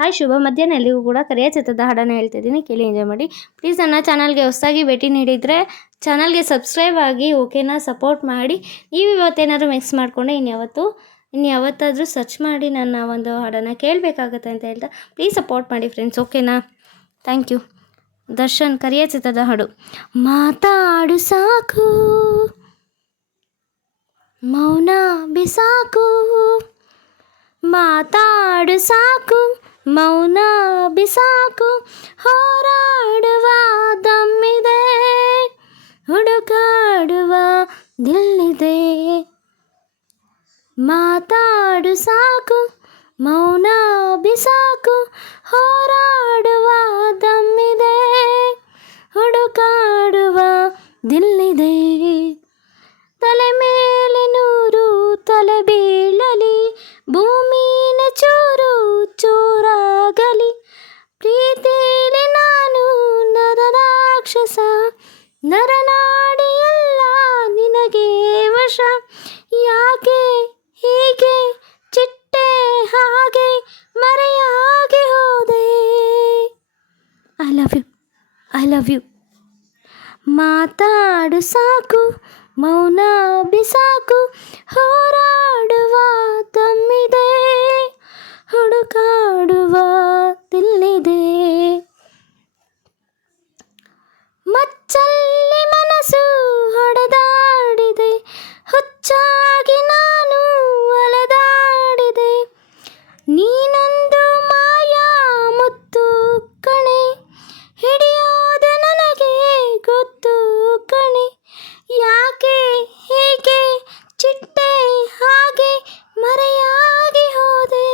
Hi ಶುಭ ಮಧ್ಯಾಹ್ನ ಎಲ್ಲಿಗೂ ಕೂಡ ಕರೆಯ ಚಿತ್ರದ ಹಾಡನ್ನು ಹೇಳ್ತಿದ್ದೀನಿ, ಕೇಳಿ ಎಂಜಾಯ್ ಮಾಡಿ. ಪ್ಲೀಸ್ ನನ್ನ ಚಾನಲ್ಗೆ ಹೊಸದಾಗಿ ಭೇಟಿ ನೀಡಿದರೆ ಚಾನಲ್ಗೆ ಸಬ್ಸ್ಕ್ರೈಬ್ ಆಗಿ, ಓಕೆನಾ, ಸಪೋರ್ಟ್ ಮಾಡಿ. ನೀವು ಇವತ್ತೇನಾದರೂ ಮಿಕ್ಸ್ ಮಾಡಿಕೊಂಡೆ ಇನ್ಯಾವತ್ತಾದರೂ ಸರ್ಚ್ ಮಾಡಿ ನನ್ನ ಒಂದು ಹಾಡನ್ನು ಕೇಳಬೇಕಾಗತ್ತೆ ಅಂತ ಹೇಳ್ತಾ ಪ್ಲೀಸ್ ಸಪೋರ್ಟ್ ಮಾಡಿ ಫ್ರೆಂಡ್ಸ್, ಓಕೆನಾ. Thank you. ದರ್ಶನ್ ಕರೆಯ ಚಿತ್ರದ ಹಾಡು. ಮಾತಾಡು ಸಾಕು, ಮೌನ ಬಿಸಾಕು, ಮಾತಾಡು ಸಾಕು, ಮೌನ ಬಿಸಾಕು, ಹೋರಾಡುವ ದಮ್ಮಿದೆ, ಹುಡುಕಾಡುವ ದಿಲ್ಲಿದೆ. ಮಾತಾಡು ಸಾಕು, ಮೌನ ಬಿಸಾಕು, ಹೋರಾಡುವ ದಮ್ಮಿದೆ, ಹುಡುಕಾಡುವ ದಿಲ್ಲಿದೆ. ತಲೆ ಮೇಲೆ ನೂರು ತಲೆ ಬೀಳಲಿ, ಭೂಮಿನ ಚೂರು ಚೂರಾಗಲಿ, ಪ್ರೀತಿಲಿ ನಾನು ನರರಾಕ್ಷಸ, ನರನಾಡಿಯೆಲ್ಲ ನಿನಗೆ ವಶ. ಯಾಕೆ ಹೀಗೆ ಚಿಟ್ಟೆ ಹಾಗೆ ಮರೆಯಾಗಿ ಹೋದೆ. I love you, I love you. ಮಾತಾಡು ಸಾಕು, ಮೌನ ಬಿಸಾಕು, ಹೋರಾಡುವ ದಮ್ಮಿದೆ, ಹುಡುಕಾಡುವ ದಿಲ್ಲಿದೆ. ಮಚ್ಚಲ್ಲಿ ಮನಸ್ಸು ಹೊಡೆದಾಡಿದೆ, ಹುಚ್ಚಾಗಿ ನಾನು ಅಲೆದಾಡಿದೆ, ನೀನೊಂದು ಮಾಯಾ ಮುತ್ತು ಕಣೆ, ಹಿಡಿಯೋದು ನನಗೆ ಗೊತ್ತು ಕಣೆ. ಯಾಕೆ ಹೀಗೆ ಚಿಟ್ಟೆ ಹಾಗೆ ಮರೆಯಾಗಿ ಹೋದೆ.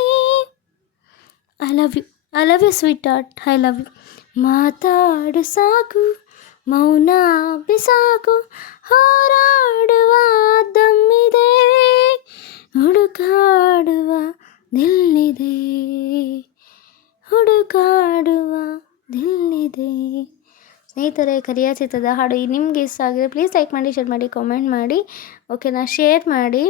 I love you sweetheart, I love you. ಮಾತಾಡು ಸಾಕು, ಮೌನ ಬಿಸಾಕು, ಹೋರಾಡುವ ದಮ್ಮಿದೆ, ಹುಡುಕಾಡುವ ದಿಲ್ಲಿದೆ, ಹುಡುಕಾಡುವ ದಿಲ್ಲಿದೆ. ಸ್ನೇಹಿತರೆ, ಕರಿಯ ಚಿತ್ರದ ಹಾಡು ನಿಮಗೆ ಇಷ್ಟ ಆಗಿದೆ ಪ್ಲೀಸ್ ಲೈಕ್ ಮಾಡಿ, ಶೇರ್ ಮಾಡಿ, ಕಾಮೆಂಟ್ ಮಾಡಿ, ಓಕೆನಾ. ಶೇರ್ ಮಾಡಿ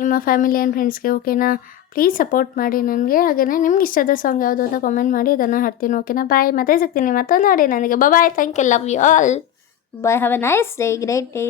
ನಿಮ್ಮ ಫ್ಯಾಮಿಲಿ ಆ್ಯಂಡ್ ಫ್ರೆಂಡ್ಸ್ಗೆ, ಓಕೆನಾ. ಪ್ಲೀಸ್ ಸಪೋರ್ಟ್ ಮಾಡಿ ನನಗೆ. ಹಾಗೆಯೇ ನಿಮ್ಗೆ ಇಷ್ಟದ ಸಾಂಗ್ ಯಾವುದು ಅಂತ ಕಾಮೆಂಟ್ ಮಾಡಿ, ಅದನ್ನು ಹಾಡ್ತೀನಿ, ಓಕೆನಾ. ಬಾಯ್, ಮತ್ತೆ ಸಿಗ್ತೀನಿ ಮತ್ತೊಂದು ಹಾಡಿ ನನಗೆ. Bye, thank you, love you all. Bye, have a nice day, great day.